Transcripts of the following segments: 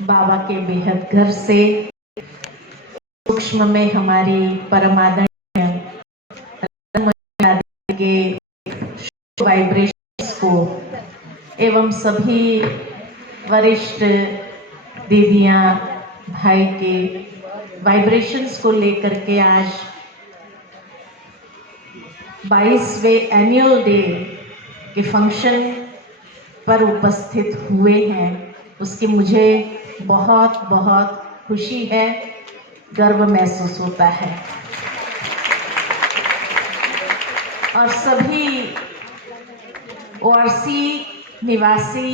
बाबा के बेहद घर से सूक्ष्म में हमारी परमादरणीय के वाइब्रेशंस को एवं सभी वरिष्ठ दीदियां भाई के वाइब्रेशंस को लेकर के आज 22वें एनुअल डे के फंक्शन पर उपस्थित हुए हैं, उसकी मुझे बहुत बहुत खुशी है, गर्व महसूस होता है। और सभी ओआरसी निवासी,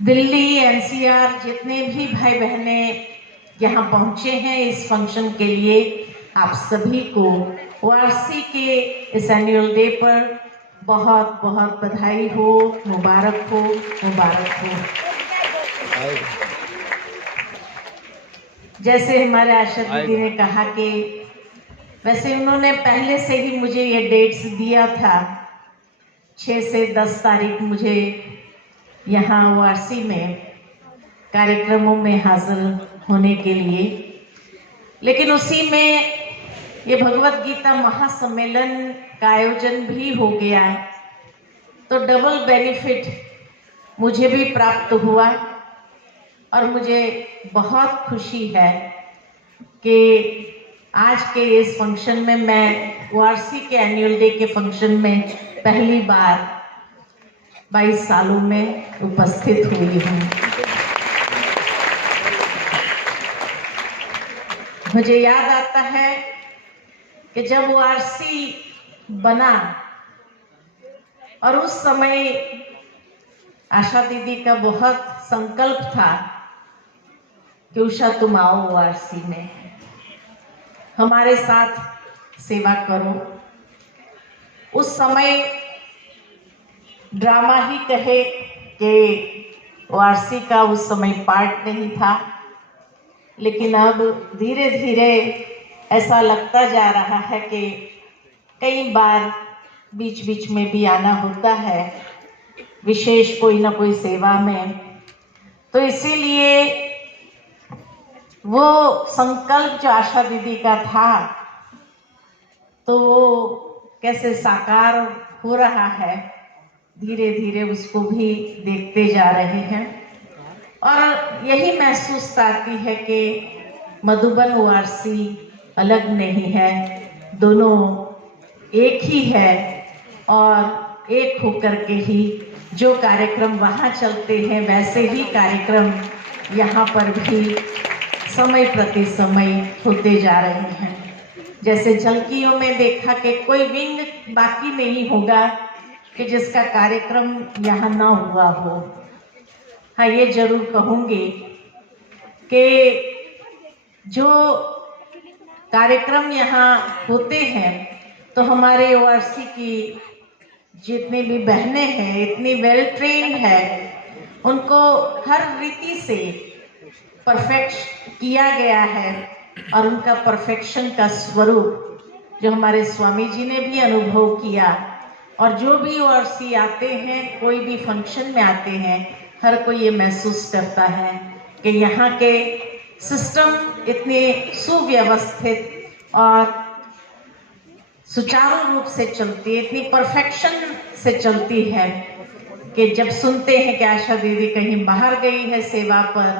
दिल्ली एनसीआर जितने भी भाई बहने यहाँ पहुँचे हैं इस फंक्शन के लिए, आप सभी को ओआरसी के इस एनुअल डे पर बहुत बहुत बधाई हो, मुबारक हो, मुबारक हो। जैसे हमारे आशा दीदी ने कहा कि वैसे उन्होंने पहले से ही मुझे ये डेट्स दिया था, 6 से 10 तारीख मुझे यहाँ ओआरसी में कार्यक्रमों में हाजिर होने के लिए, लेकिन उसी में ये भगवत गीता महासम्मेलन का आयोजन भी हो गया, तो डबल बेनिफिट मुझे भी प्राप्त हुआ। और मुझे बहुत खुशी है कि आज के इस फंक्शन में मैं ओआरसी के एनुअल डे के फंक्शन में पहली बार 22 सालों में उपस्थित हुई हूँ। मुझे याद आता है कि जब ओआरसी बना और उस समय आशा दीदी का बहुत संकल्प था कि उषा तुम आओ ओआरसी में, हमारे साथ सेवा करो। उस समय ड्रामा ही कहे कि ओआरसी का उस समय पार्ट नहीं था, लेकिन अब धीरे धीरे ऐसा लगता जा रहा है कि कई बार बीच बीच में भी आना होता है, विशेष कोई ना कोई सेवा में। तो इसीलिए वो संकल्प जो आशा दीदी का था, तो वो कैसे साकार हो रहा है, धीरे धीरे उसको भी देखते जा रहे हैं। और यही महसूस आती है कि मधुबन ओआरसी अलग नहीं है, दोनों एक ही है। और एक होकर के ही जो कार्यक्रम वहाँ चलते हैं वैसे ही कार्यक्रम यहाँ पर भी समय प्रति समय होते जा रहे हैं। जैसे झलकियों में देखा कि कोई विंग बाकी नहीं होगा कि जिसका कार्यक्रम यहाँ ना हुआ हो। हाँ, ये जरूर कहूँगी कि जो कार्यक्रम यहाँ होते हैं तो हमारे ओआरसी की जितनी भी बहनें हैं इतनी वेल ट्रेन्ड है, उनको हर रीति से परफेक्ट किया गया है। और उनका परफेक्शन का स्वरूप जो हमारे स्वामी जी ने भी अनुभव किया, और जो भी ओआरसी आते हैं, कोई भी फंक्शन में आते हैं, हर कोई ये महसूस करता है कि यहाँ के सिस्टम इतने सुव्यवस्थित और सुचारू रूप से चलती है, इतनी परफेक्शन से चलती है कि जब सुनते हैं कि आशा दीदी कहीं बाहर गई है सेवा पर,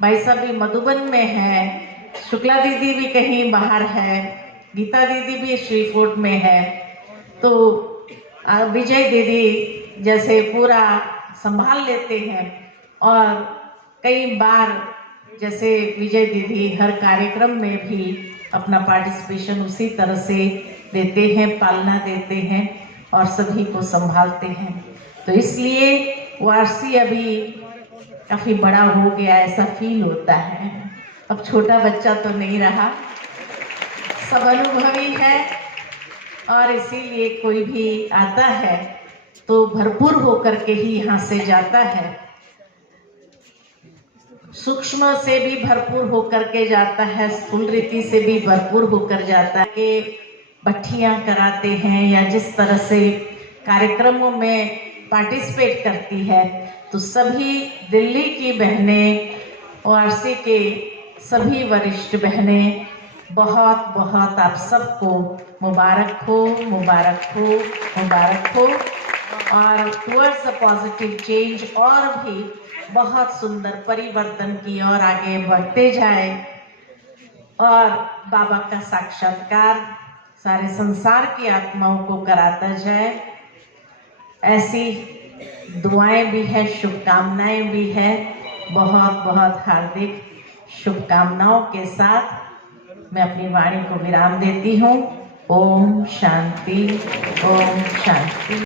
भाई साहब भी मधुबन में है, शुक्ला दीदी भी कहीं बाहर है, गीता दीदी भी श्रीफोर्ट में है, तो विजय दीदी जैसे पूरा संभाल लेते हैं। और कई बार जैसे विजय दीदी हर कार्यक्रम में भी अपना पार्टिसिपेशन उसी तरह से देते हैं, पालना देते हैं और सभी को संभालते हैं। तो इसलिए ओआरसी अभी काफ़ी बड़ा हो गया, ऐसा फील होता है। अब छोटा बच्चा तो नहीं रहा, सब अनुभवी है। और इसीलिए कोई भी आता है तो भरपूर होकर के ही यहाँ से जाता है, सूक्ष्म से भी भरपूर होकर के जाता है, स्थूल रीति से भी भरपूर होकर जाता है। कि भट्टियाँ कराते हैं या जिस तरह से कार्यक्रमों में पार्टिसिपेट करती है, तो तो सभी दिल्ली की बहनें, ORC के सभी वरिष्ठ बहनें, बहुत बहुत आप सबको मुबारक हो, मुबारक हो, मुबारक हो। और टुवर्ड्स अ पॉजिटिव चेंज और भी बहुत सुंदर परिवर्तन की ओर आगे बढ़ते जाए और बाबा का साक्षात्कार सारे संसार की आत्माओं को कराता जाए, ऐसी दुआएं भी है, शुभकामनाएं भी है। बहुत बहुत हार्दिक शुभकामनाओं के साथ मैं अपनी वाणी को विराम देती हूँ। ओम शांति, ओम शांति।